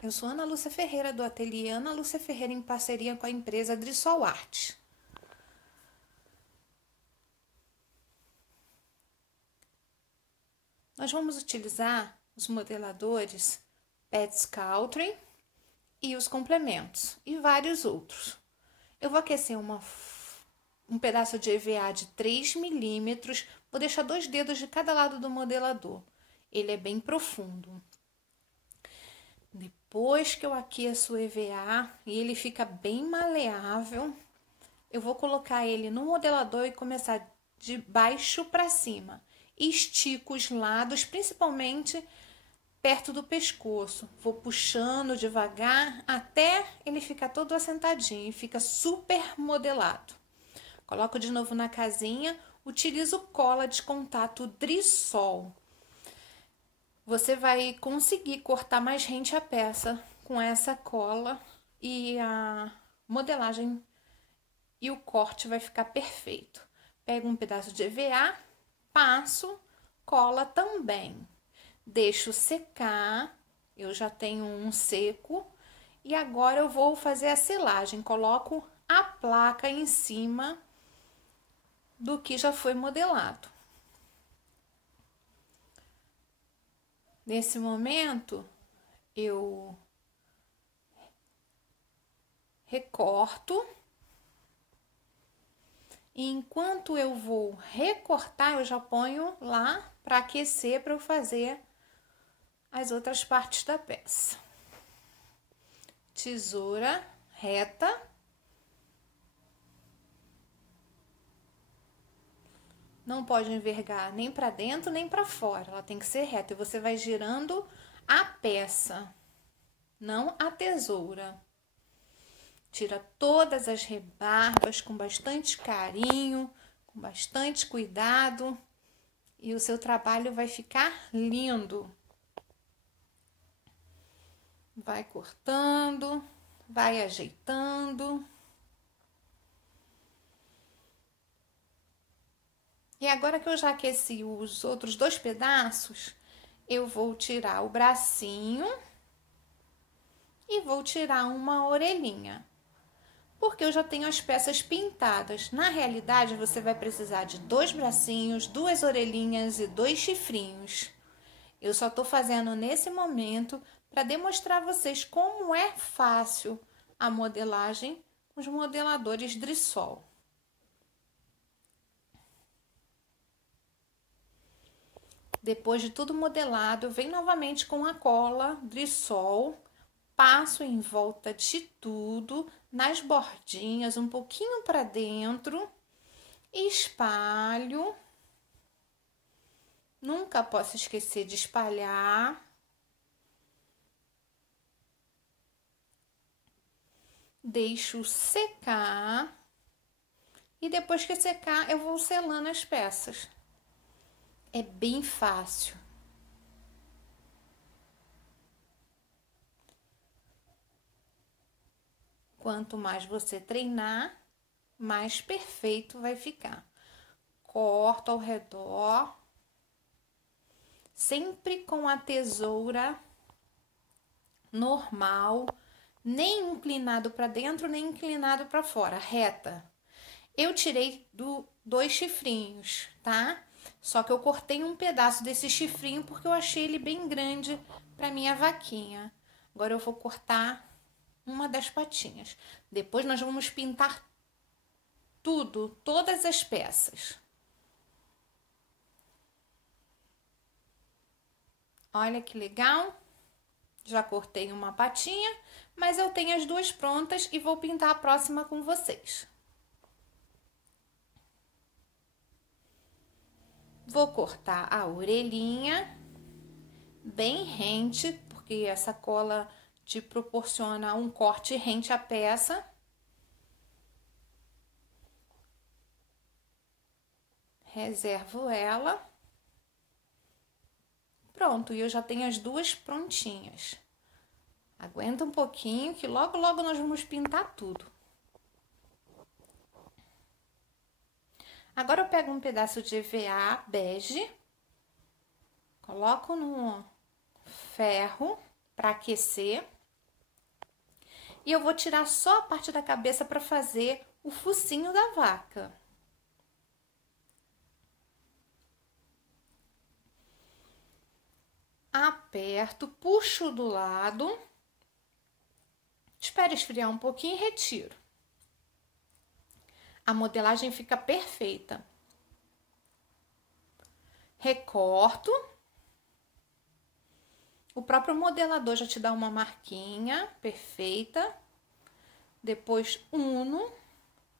Eu sou Ana Lúcia Ferreira, do ateliê Ana Lúcia Ferreira, em parceria com a empresa Drissol Arte. Nós vamos utilizar os modeladores Pets Country e os complementos, e vários outros. Eu vou aquecer um pedaço de EVA de 3 milímetros, vou deixar 2 dedos de cada lado do modelador. Ele é bem profundo. Depois que eu aqueço o EVA e ele fica bem maleável, eu vou colocar ele no modelador e começar de baixo para cima. Estico os lados, principalmente perto do pescoço. Vou puxando devagar até ele ficar todo assentadinho e fica super modelado. Coloco de novo na casinha, utilizo cola de contato Drissol. Você vai conseguir cortar mais rente a peça com essa cola e a modelagem e o corte vai ficar perfeito. Pego um pedaço de EVA, passo, cola também. Deixo secar, eu já tenho um seco. E agora eu vou fazer a selagem. Coloco a placa em cima do que já foi modelado. Nesse momento, eu recorto. E enquanto eu vou recortar, eu já ponho lá para aquecer para eu fazer as outras partes da peça. Tesoura reta. Não pode envergar nem para dentro nem para fora, ela tem que ser reta. E você vai girando a peça, não a tesoura. Tira todas as rebarbas com bastante carinho, com bastante cuidado. E o seu trabalho vai ficar lindo. Vai cortando, vai ajeitando. E agora que eu já aqueci os outros 2 pedaços, eu vou tirar o bracinho e vou tirar uma orelhinha. Porque eu já tenho as peças pintadas. Na realidade, você vai precisar de 2 bracinhos, 2 orelhinhas e 2 chifrinhos. Eu só tô fazendo nesse momento para demonstrar a vocês como é fácil a modelagem com os modeladores Drissol. Depois de tudo modelado, eu venho novamente com a cola Drissol, passo em volta de tudo, nas bordinhas, um pouquinho para dentro, espalho. Nunca posso esquecer de espalhar. Deixo secar. E depois que secar, eu vou selando as peças. É bem fácil. Quanto mais você treinar, mais perfeito vai ficar. Corto ao redor, sempre com a tesoura normal, nem inclinado para dentro, nem inclinado para fora, reta. Eu tirei 2 chifrinhos, tá? Só que eu cortei um pedaço desse chifrinho porque eu achei ele bem grande para minha vaquinha. Agora eu vou cortar uma das patinhas. Depois nós vamos pintar tudo, todas as peças. Olha que legal. Já cortei uma patinha, mas eu tenho as 2 prontas e vou pintar a próxima com vocês. Vou cortar a orelhinha bem rente, porque essa cola te proporciona um corte rente à peça. Reservo ela. Pronto, e eu já tenho as 2 prontinhas. Aguenta um pouquinho que logo nós vamos pintar tudo. Agora eu pego um pedaço de EVA bege, coloco no ferro para aquecer. E eu vou tirar só a parte da cabeça para fazer o focinho da vaca. Aperto, puxo do lado, espero esfriar um pouquinho e retiro. A modelagem fica perfeita. Recorto. O próprio modelador já te dá uma marquinha perfeita. Depois uno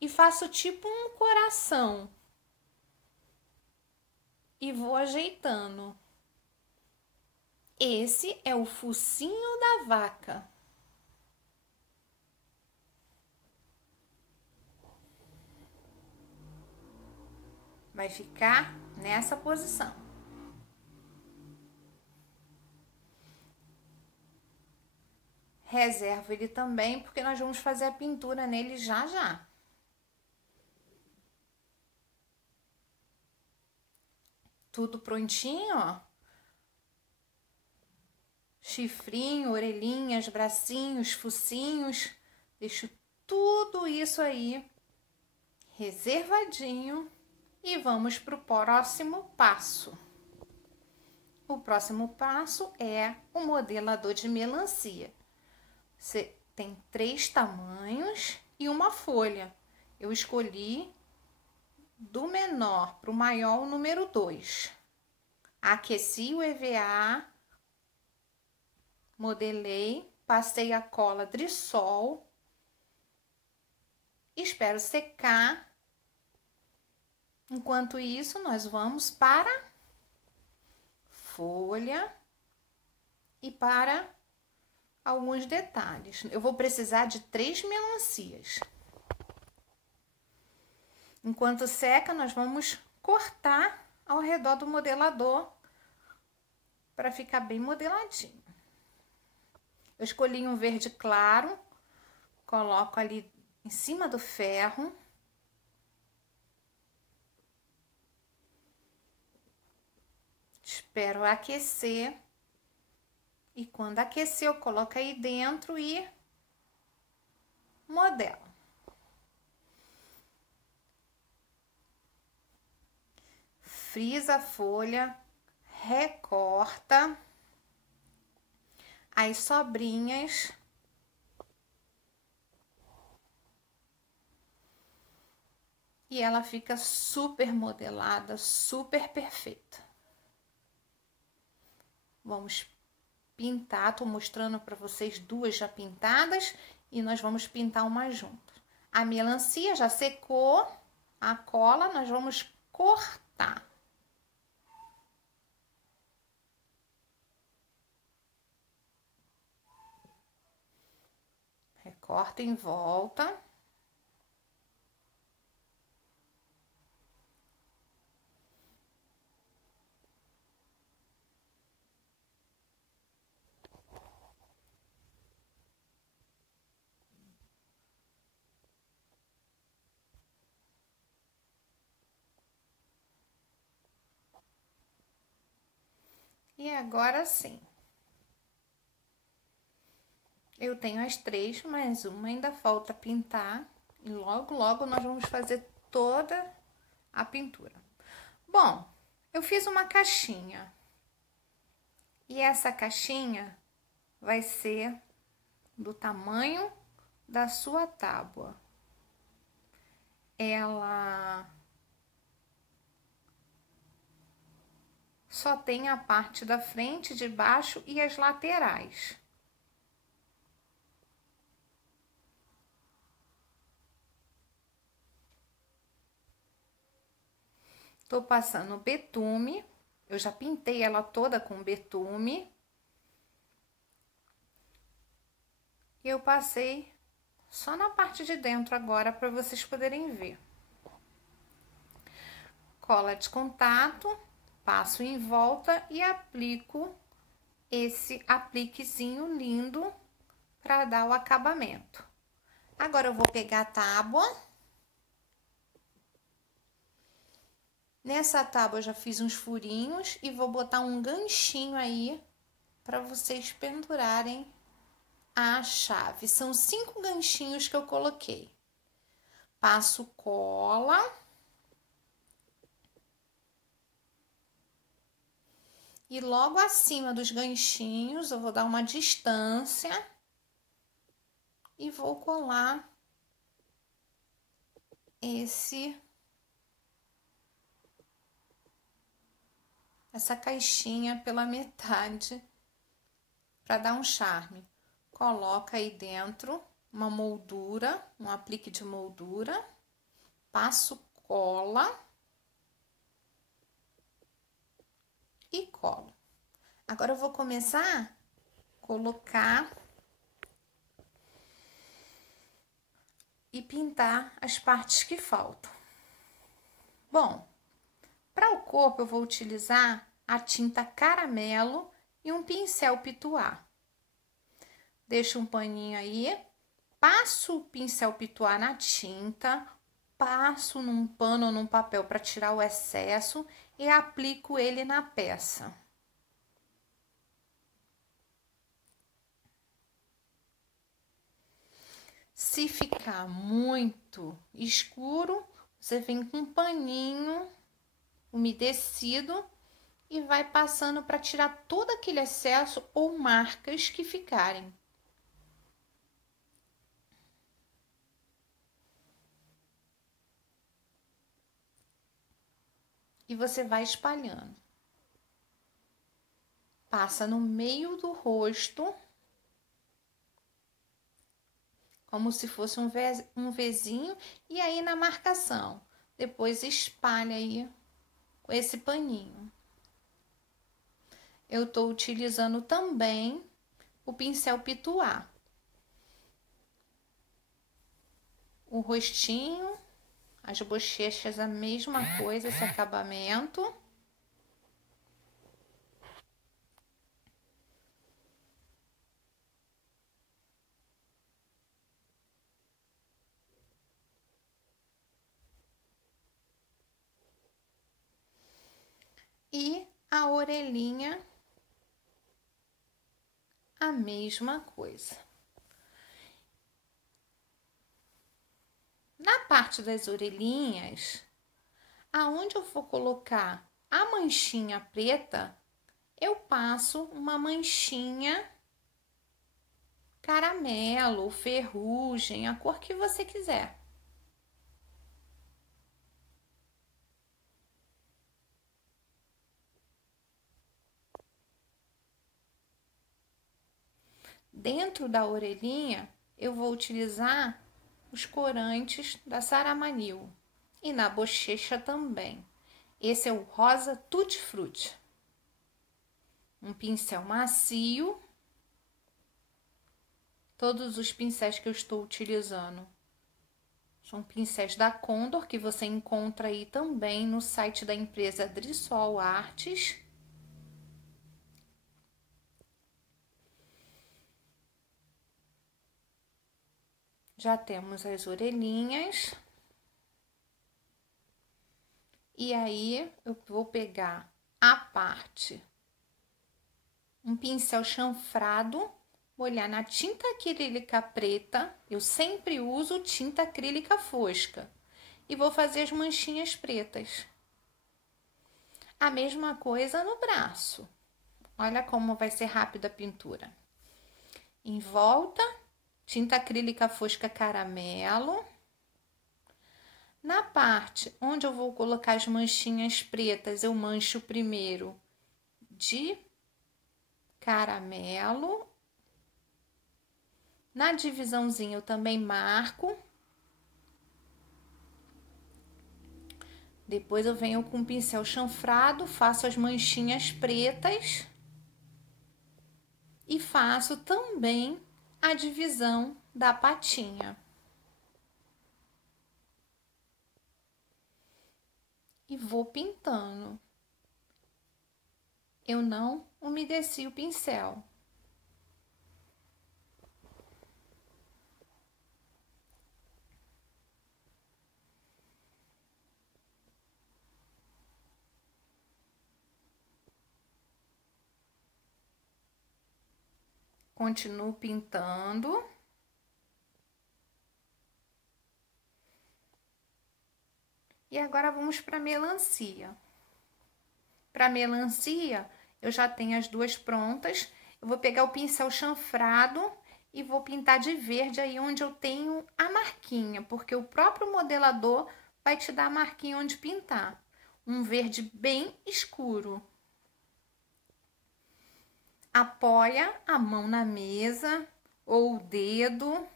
e faço tipo um coração. E vou ajeitando. Esse é o focinho da vaca. Vai ficar nessa posição. Reservo ele também, porque nós vamos fazer a pintura nele já já. Tudo prontinho, ó. Chifrinho, orelhinhas, bracinhos, focinhos. Deixo tudo isso aí reservadinho e vamos para o próximo passo. O próximo passo é o modelador de melancia. Você tem 3 tamanhos e uma folha. Eu escolhi do menor para o maior o número 2. Aqueci o EVA, modelei, passei a cola Drissol, espero secar. Enquanto isso, nós vamos para folha e para alguns detalhes. Eu vou precisar de 3 melancias. Enquanto seca, nós vamos cortar ao redor do modelador para ficar bem modeladinho. Eu escolhi um verde claro, coloco ali em cima do ferro. Espero aquecer. E quando aquecer, eu coloco aí dentro e modelo. Frisa a folha, recorta as sobrinhas. E ela fica super modelada, super perfeita. Vamos pintar, tô mostrando para vocês 2 já pintadas e nós vamos pintar uma junto. A melancia já secou, a cola nós vamos cortar. Recorta em volta. E agora sim. Eu tenho as 3, mas uma ainda falta pintar. E logo, logo nós vamos fazer toda a pintura. Bom, eu fiz uma caixinha. E essa caixinha vai ser do tamanho da sua tábua. Ela só tem a parte da frente, de baixo e as laterais. Tô passando betume, eu já pintei ela toda com betume. E eu passei só na parte de dentro agora para vocês poderem ver. Cola de contato, passo em volta e aplico esse apliquezinho lindo para dar o acabamento. Agora eu vou pegar a tábua. Nessa tábua eu já fiz uns furinhos e vou botar um ganchinho aí para vocês pendurarem a chave. São 5 ganchinhos que eu coloquei. Passo cola. E logo acima dos ganchinhos, eu vou dar uma distância e vou colar essa caixinha pela metade para dar um charme. Coloca aí dentro uma moldura, um aplique de moldura, passo cola e colo. Agora eu vou começar a colocar e pintar as partes que faltam. Bom, para o corpo eu vou utilizar a tinta caramelo e um pincel pituá. Deixo um paninho aí, passo o pincel pituá na tinta, passo num pano ou num papel para tirar o excesso e aplico ele na peça. Se ficar muito escuro, você vem com um paninho umedecido e vai passando para tirar todo aquele excesso ou marcas que ficarem. E você vai espalhando. Passa no meio do rosto, como se fosse um Vzinho, e aí na marcação. Depois espalha aí com esse paninho. Eu tô utilizando também o pincel pituá. O rostinho, as bochechas, a mesma coisa, esse acabamento. E a orelhinha, a mesma coisa. Na parte das orelhinhas, aonde eu vou colocar a manchinha preta, eu passo uma manchinha caramelo, ferrugem, a cor que você quiser. Dentro da orelhinha, eu vou utilizar os corantes da Saramanil e na bochecha também. Esse é o rosa Tutti Frutti. Um pincel macio. Todos os pincéis que eu estou utilizando são pincéis da Condor, que você encontra aí também no site da empresa Drissol Artes. Já temos as orelhinhas. E aí, eu vou pegar a parte, um pincel chanfrado, molhar na tinta acrílica preta. Eu sempre uso tinta acrílica fosca. E vou fazer as manchinhas pretas. A mesma coisa no braço. Olha como vai ser rápida a pintura. Em volta, tinta acrílica fosca caramelo. Na parte onde eu vou colocar as manchinhas pretas, eu mancho primeiro de caramelo. Na divisãozinha eu também marco. Depois eu venho com o pincel chanfrado, faço as manchinhas pretas. E faço também a divisão da patinha. E vou pintando. Eu não umedeci o pincel. continuo pintando. E agora vamos para melancia. Para melancia, eu já tenho as duas prontas. Eu vou pegar o pincel chanfrado e vou pintar de verde aí onde eu tenho a marquinha, porque o próprio modelador vai te dar a marquinha onde pintar. Um verde bem escuro. Apoia a mão na mesa ou o dedo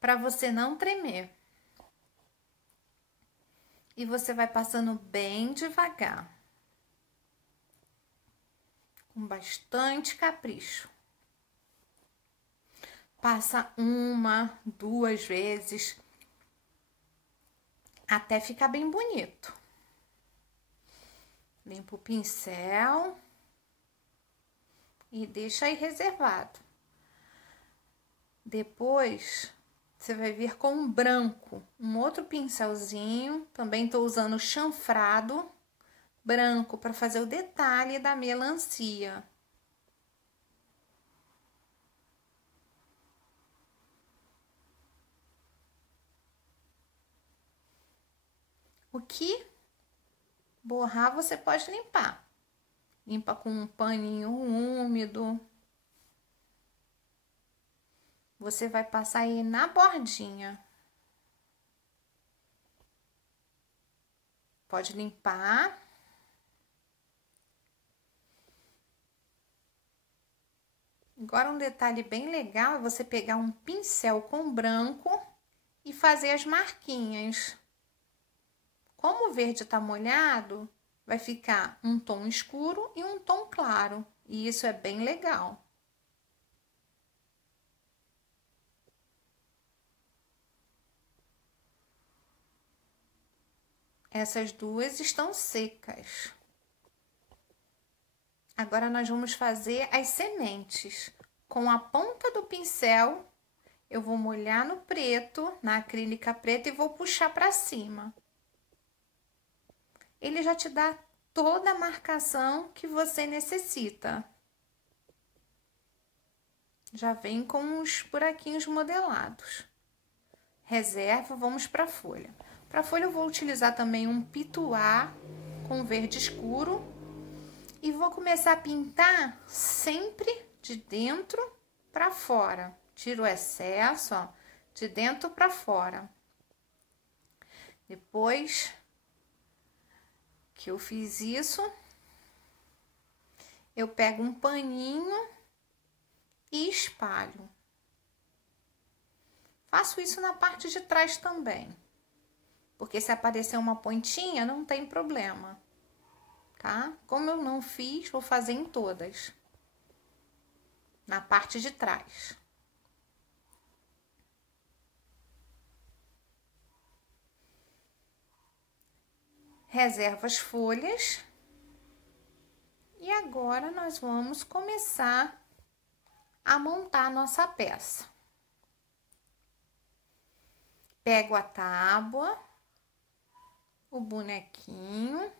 para você não tremer. E você vai passando bem devagar, com bastante capricho. Passa uma, duas vezes, até ficar bem bonito. Limpa o pincel e deixa aí reservado. Depois, você vai vir com um branco, um outro pincelzinho, também estou usando chanfrado branco para fazer o detalhe da melancia. O que borrar você pode limpar. Limpa com um paninho úmido. Você vai passar aí na bordinha. Pode limpar. Agora, um detalhe bem legal é você pegar um pincel com branco e fazer as marquinhas. Como o verde tá molhado, vai ficar um tom escuro e um tom claro. E isso é bem legal. Essas duas estão secas. Agora, nós vamos fazer as sementes. Com a ponta do pincel, eu vou molhar no preto, na acrílica preta, e vou puxar para cima. Ele já te dá toda a marcação que você necessita. Já vem com os buraquinhos modelados. Reserva, vamos para a folha. Para a folha eu vou utilizar também um pituá com verde escuro e vou começar a pintar sempre de dentro para fora. Tiro o excesso, ó, de dentro para fora. Depois que eu fiz isso, eu pego um paninho e espalho. Faço isso na parte de trás também. Porque se aparecer uma pontinha, não tem problema, tá? Como eu não fiz, vou fazer em todas. Na parte de trás. Reservo as folhas. E agora, nós vamos começar a montar a nossa peça. Pego a tábua, o bonequinho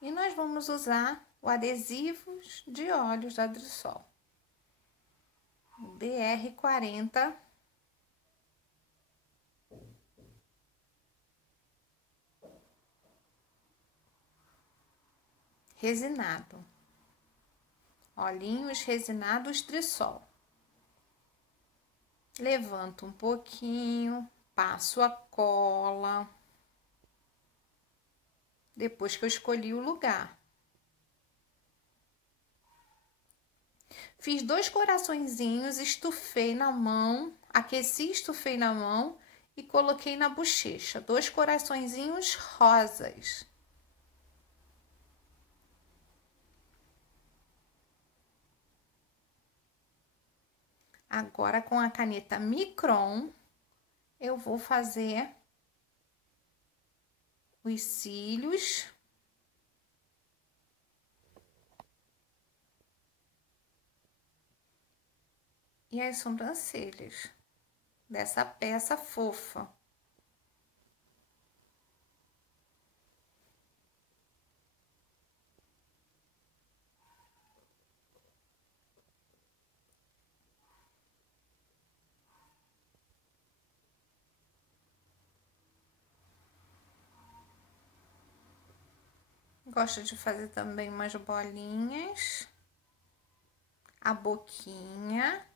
e nós vamos usar o adesivo de olhos da Drissol, o BR40. Resinado, olhinhos resinados Drissol. Levanto um pouquinho, passo a cola. Depois que eu escolhi o lugar. Fiz 2 coraçõezinhos, estufei na mão, aqueci, estufei na mão e coloquei na bochecha. 2 coraçõezinhos rosas. Agora, com a caneta Micron, eu vou fazer os cílios e as sobrancelhas dessa peça fofa. Gosto de fazer também umas bolinhas. A boquinha.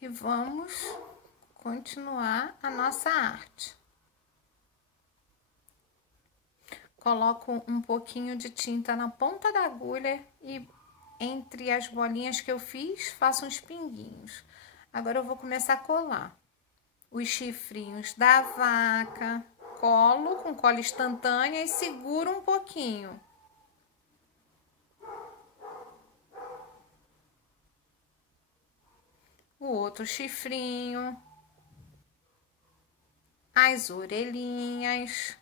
E vamos continuar a nossa arte. Coloco um pouquinho de tinta na ponta da agulha e entre as bolinhas que eu fiz, faço uns pinguinhos. Agora eu vou começar a colar os chifrinhos da vaca, colo com cola instantânea e seguro um pouquinho. O outro chifrinho, as orelhinhas,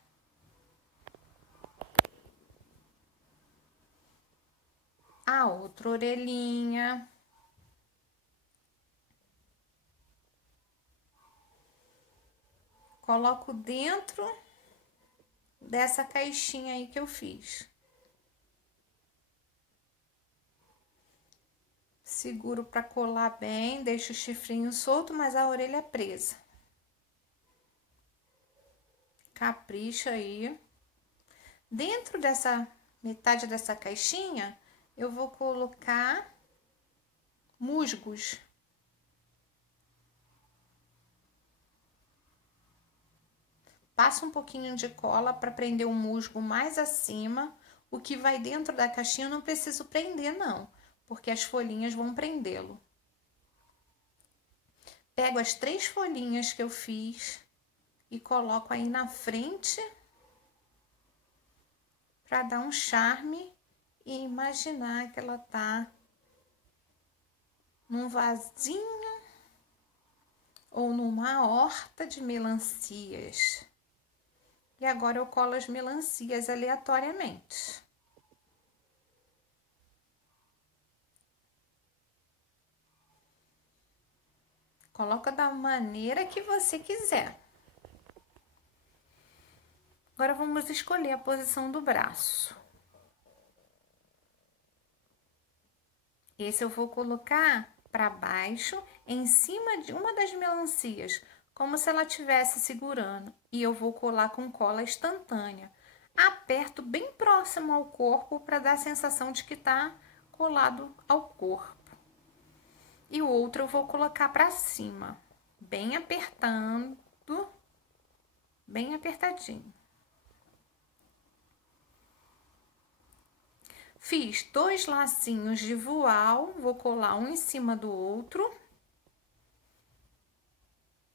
a outra orelhinha, coloco dentro dessa caixinha aí que eu fiz. Seguro para colar bem, deixo o chifrinho solto, mas a orelha presa. Capricha aí. Dentro dessa metade dessa caixinha, eu vou colocar musgos. Passa um pouquinho de cola para prender o musgo mais acima. O que vai dentro da caixinha eu não preciso prender, não, porque as folhinhas vão prendê-lo. Pego as 3 folhinhas que eu fiz e coloco aí na frente para dar um charme e imaginar que ela tá num vasinho ou numa horta de melancias. E agora eu colo as melancias aleatoriamente. Coloca da maneira que você quiser. Agora vamos escolher a posição do braço. Esse eu vou colocar para baixo, em cima de uma das melancias, como se ela estivesse segurando. E eu vou colar com cola instantânea. Aperto bem próximo ao corpo para dar a sensação de que está colado ao corpo. E o outro eu vou colocar para cima, bem apertando, bem apertadinho. Fiz 2 lacinhos de voal, vou colar um em cima do outro.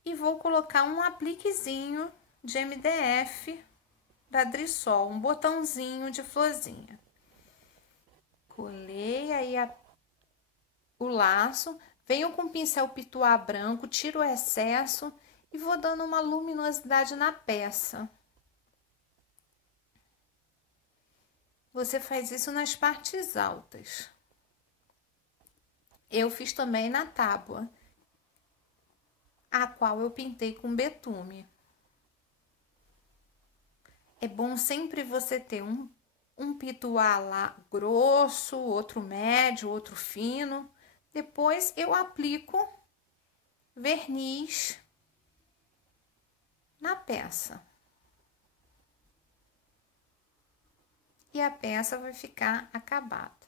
E vou colocar um apliquezinho de MDF da Drissol, um botãozinho de florzinha. Colei aí o laço, venho com o pincel pituá branco, tiro o excesso e vou dando uma luminosidade na peça. Você faz isso nas partes altas. Eu fiz também na tábua, a qual eu pintei com betume. É bom sempre você ter um pituá lá grosso, outro médio, outro fino. Depois eu aplico verniz na peça. E a peça vai ficar acabada.